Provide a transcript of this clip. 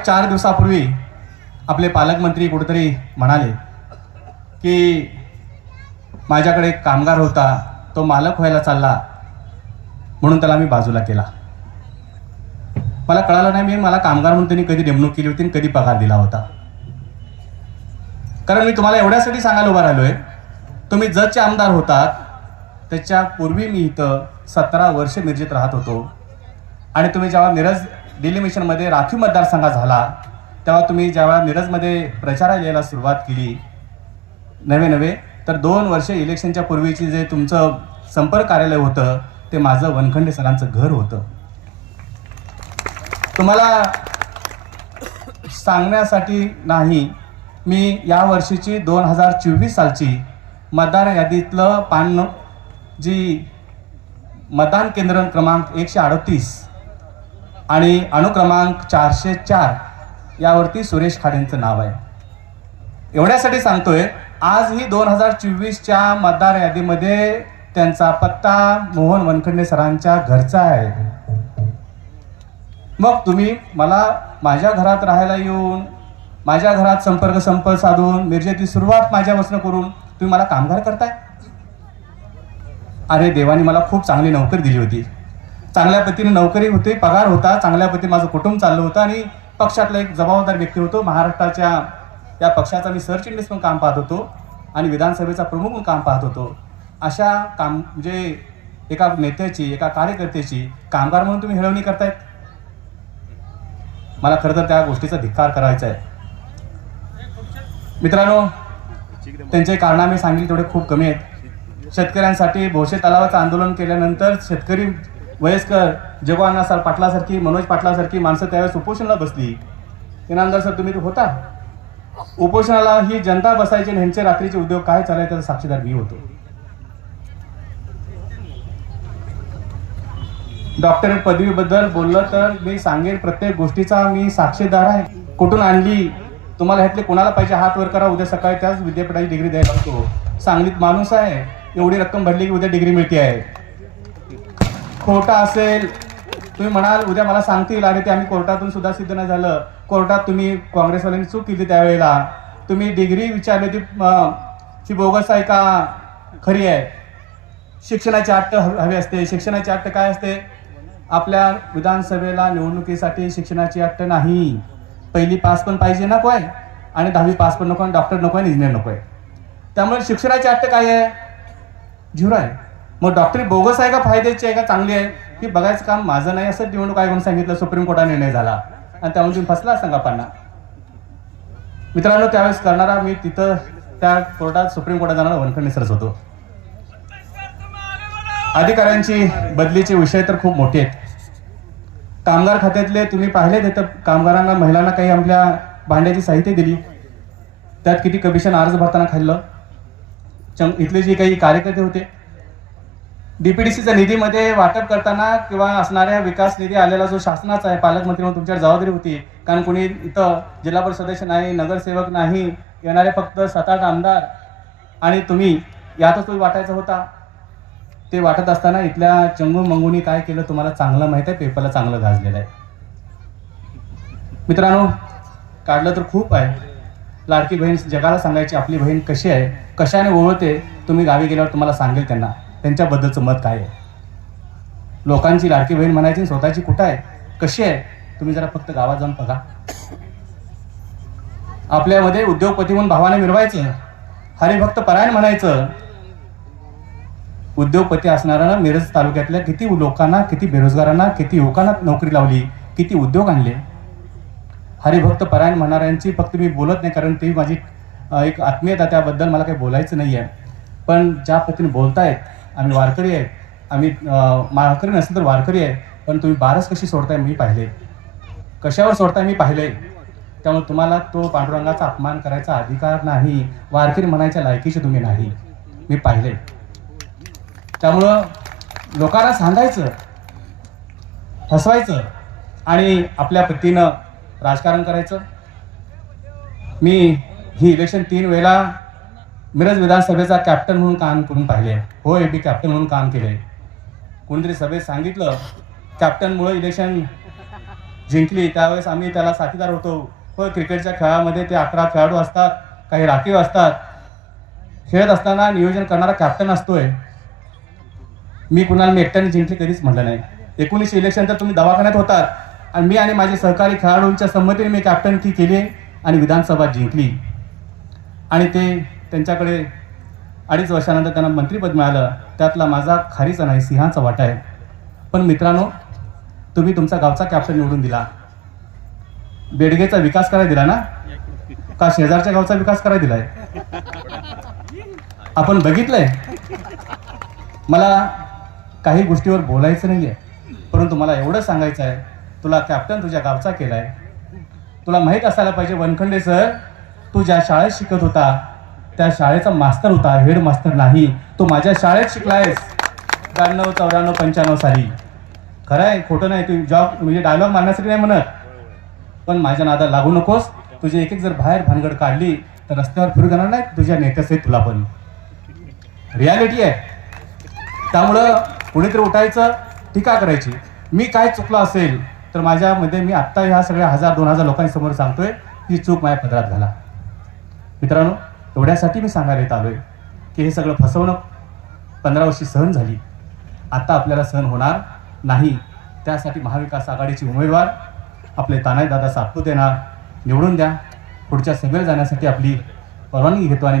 एक चार दिवसापूर्वी आपले पालकमंत्री कुठेतरी म्हणाले की माझ्याकडे एक कामगार होता तो मालक व्हायला चालला म्हणून त्याला मी बाजूला केला. मला कळालं नाही मी मला कामगार म्हणून त्यांनी कधी नेमणूक केली होती आणि कधी पगार दिला होता. कारण मी तुम्हाला एवढ्यासाठी सांगायला उभा राहिलोय तुम्ही जजचे आमदार होतात त्याच्या पूर्वी मी इथं सतरा वर्ष मिरजेत राहत होतो. आणि तुम्ही जेव्हा मिरज दिल्ली मिशनमध्ये राखीव मतदारसंघ झाला तेव्हा तुम्ही ज्यावेळा मिरजमध्ये प्रचाराला यायला सुरुवात केली नवे नवे तर दोन वर्षे इलेक्शनच्या पूर्वीची जे तुमचं संपर्क कार्यालय होतं ते माझं वनखंडे सरांचं घर होतं. तुम्हाला सांगण्यासाठी नाही मी या वर्षीची दोन हजार चोवीस सालची मतदार यादीतलं पान जी मतदान केंद्र क्रमांक एकशे अडतीस आणि अनुक्रमांक चारशे चार यावरती सुरेश खाडेंचं नाव आहे. एवढ्यासाठी सांगतोय आजही दोन हजार चोवीसच्या मतदार यादीमध्ये त्यांचा पत्ता मोहन वनखंडे सरांच्या घरचा आहे. मग तुम्ही मला माझ्या घरात राहायला येऊन माझ्या घरात संपर्क संपर्क साधून मिरजेची सुरुवात माझ्यापासून करून तुम्ही मला कामगार करताय? अरे देवाने मला खूप चांगली नोकरी दिली होती. चांगल्या पद्धतीने नोकरी होती पगार होता चांगल्या पद्धतीने माझं कुटुंब चाललं होतं आणि पक्षातला एक जबाबदार व्यक्ती होतो. महाराष्ट्राच्या त्या पक्षाचा मी सरचिटणीस म्हणून काम पाहत होतो आणि विधानसभेचा प्रमुख म्हणून काम पाहत होतो. अशा काम म्हणजे एका नेत्याची एका कार्यकर्त्याची कामगार म्हणून तुम्ही हेळवणी करतायत? मला खरं तर त्या गोष्टीचा धिक्कार करायचा आहे. मित्रांनो त्यांचे कारणामे सांगितले तेवढे खूप कमी आहेत. शेतकऱ्यांसाठी भोसे तलावाचं आंदोलन केल्यानंतर शेतकरी वयस्कर जगवाना सर पाटलासारखी मनोज पाटलासारखी माणसं त्यावेळेस उपोषणाला बसली. इनामदार सर तुम्ही होता? उपोषणाला ही जनता बसायची आणि ह्यांचे रात्रीचे उद्योग काय चालायचे त्याचा साक्षीदार मी होतो. डॉक्टर पदवीबद्दल बोललं तर मी सांगेन प्रत्येक गोष्टीचा मी साक्षीदार आहे. कुठून आणली? तुम्हाला ह्यातले कोणाला पाहिजे हात वर करा उद्या सकाळी त्याच विद्यापीठाची डिग्री द्यायला लागतो. सांगलीत माणूस आहे एवढी रक्कम भरली की उद्या डिग्री मिळते आहे. खोटा असेल. तुम्ही म्हणाल उद्या मला सांगतील. अरे ते आम्ही कोर्टातून सुद्धा सिद्ध नाही झालं. कोर्टात तुम्ही काँग्रेसवाल्यांनी चूक केली त्यावेळेला. तुम्ही डिग्री विचारली ती ती बोगस आहे का? खरी आहे. शिक्षणाची अट्ट हवी हवी असते. शिक्षणाची अट्ट काय असते? आपल्या विधानसभेला निवडणुकीसाठी शिक्षणाची अट्ट नाही. पहिली पास पण पाहिजे नको आहे. आणि दहावी पास पण नको आणि डॉक्टर नको आहे इंजिनियर नको आहे. त्यामुळे शिक्षणाची अट्ट काय आहे? झिरो आहे. मग डॉक्टरी बोगस आहे का? फायद्याची आहे का? चांगली आहे. की बघायचं काम माझं नाही असं निवडणूक आयोगाने सांगितलं सुप्रीम कोर्टाने निर्णय झाला. आणि त्यामुळे तुम्ही फसला सांगा पाना मित्रांनो त्यावेळेस करणारा मी तिथं त्या कोर्टात सुप्रीम कोर्टात जाणारा वनखंड सरच होतो. अधिकाऱ्यांची बदलीचे विषय तर खूप मोठे आहेत. कामगार खात्यातले तुम्ही पाहिले तिथं कामगारांना महिलांना काही आपल्या भांड्याची साहित्य दिली. त्यात किती कमिशन अर्ज भरताना खाल्लं. चम इथले जे काही कार्यकर्ते होते डीपीडीसीच्या निधीमध्ये वाटप करताना किंवा असणाऱ्या विकास निधी आलेला जो शासनाचा आहे पालकमंत्री म्हणून तुमच्यावर जबाबदारी होती कारण कोणी इथं जिल्हा परिषद सदस्य नाही नगरसेवक नाही येणारे फक्त सात आठ आमदार आणि तुम्ही यातच तो वाटायचा होता. ते वाटत असताना इथल्या चंगू मंगूनी काय केलं तुम्हाला चांगलं माहीत आहे? पेपरला चांगलं गाजलेलं आहे. मित्रांनो काढलं तर खूप आहे. लाडकी बहीण जगाला सांगायची आपली बहीण कशी आहे कशाने ओळखते तुम्ही गावी गेल्यावर तुम्हाला सांगेल त्यांना. त्यांच्याबद्दलचं मत काय आहे? लोकांची लाडकी बहीण म्हणायची स्वतःची कुठं आहे? कशी आहे? तुम्ही जरा फक्त गावात जाऊन बघा. आपल्यामध्ये उद्योगपती म्हणून भावाने मिरवायचं हरिभक्त परायण म्हणायचं. उद्योगपती असणाऱ्यांना मिरज तालुक्यातल्या किती लोकांना किती बेरोजगारांना किती युवकांना नोकरी लावली किती उद्योग आणले. हरिभक्त परायण म्हणणाऱ्यांची फक्त मी बोलत नाही कारण ती माझी एक आत्मीयता त्याबद्दल मला काही बोलायचं नाही आहे पण ज्या पद्धतीने बोलतायत आम्ही वारकरी आहे. आम्ही वारकरी नसेल तर वारकरी आहे पण तुम्ही बारस कशी सोडताय मी पाहिले. कशावर सोडताय मी पाहिले. त्यामुळे तुम्हाला तो पांडुरंगाचा अपमान करायचा अधिकार नाही. वारकरी म्हणायच्या लायकीचे तुम्ही नाही. मी पाहिले. त्यामुळं लोकांना सांगायचं हसवायचं आणि आपल्या पद्धतीनं राजकारण करायचं. मी ही इलेक्शन तीन वेळेला मिरज विधानसभेचा कॅप्टन म्हणून काम करून पाहिले. हो ए बी कॅप्टन म्हणून काम केले. कोणीतरी सभेत सांगितलं कॅप्टनमुळे इलेक्शन जिंकली. त्यावेळेस आम्ही त्याला साथीदार होतो. हो क्रिकेटच्या खेळामध्ये ते अकरा खेळाडू असतात काही राखीव असतात. खेळत असताना नियोजन करणारा कॅप्टन असतोय. मी कुणाला मी एकट्याने जिंकली कधीच म्हटलं नाही. एकोणीसशे इलेक्शन तर तुम्ही दवाखान्यात होतात. आणि मी आणि माझे सहकारी खेळाडूंच्या संमतीने मी कॅप्टन की केली आणि विधानसभा जिंकली. आणि ते त्यांच्याकडे अडीच वर्षानंतर त्यांना मंत्रीपद मिळालं. त्यातला माझा खारीचा नाही सिंहाचा वाटा आहे. पण मित्रांनो तुम्ही तुमचा गावचा कॅप्टन निवडून दिला. बेडगेचा विकास करायला दिला ना? का शेजारच्या गावचा विकास करायला दिलाय? आपण बघितलंय. मला काही गोष्टीवर बोलायचं नाहीये. परंतु मला एवढं सांगायचं आहे तुला कॅप्टन तुझ्या गावचा केलाय. तुला माहीत असायला पाहिजे वनखंडे सर तू ज्या शाळेत शिकत होता त्या शाळेचा मास्तर होता हेड मास्तर नाही. तो माझ्या शाळेत शिकलायस ब्याण्णव चौऱ्याण्णव पंच्याण्णव साली. खरं आहे खोटं नाही तू जॉब म्हणजे डायलॉग मारण्यासाठी नाही म्हणत. पण माझ्या नादा लागू नकोस. तुझी एक एक जर बाहेर भानगड काढली तर रस्त्यावर फिरू देणार नाही तुझ्या नेत्याचे तुला पण. रियालिटी आहे. त्यामुळं कुणीतरी उठायचं टीका करायची? मी काय चुकलं असेल तर माझ्यामध्ये मी आत्ता ह्या सगळ्या हजार दोन हजार लोकांसमोर सांगतोय ही चूक माझ्या पदरात घाला. मित्रांनो एवढ्यासाठी मी सांगायला येत आलोय की हे सगळं फसवणूक पंधरा वर्षी सहन झाली. आता आपल्याला सहन होणार नाही. त्यासाठी महाविकास आघाडीचे उमेदवार आपले तानायदादा सातपुतेना निवडून द्या. पुढच्या सभेला जाण्यासाठी आपली परवानगी घेतो आणि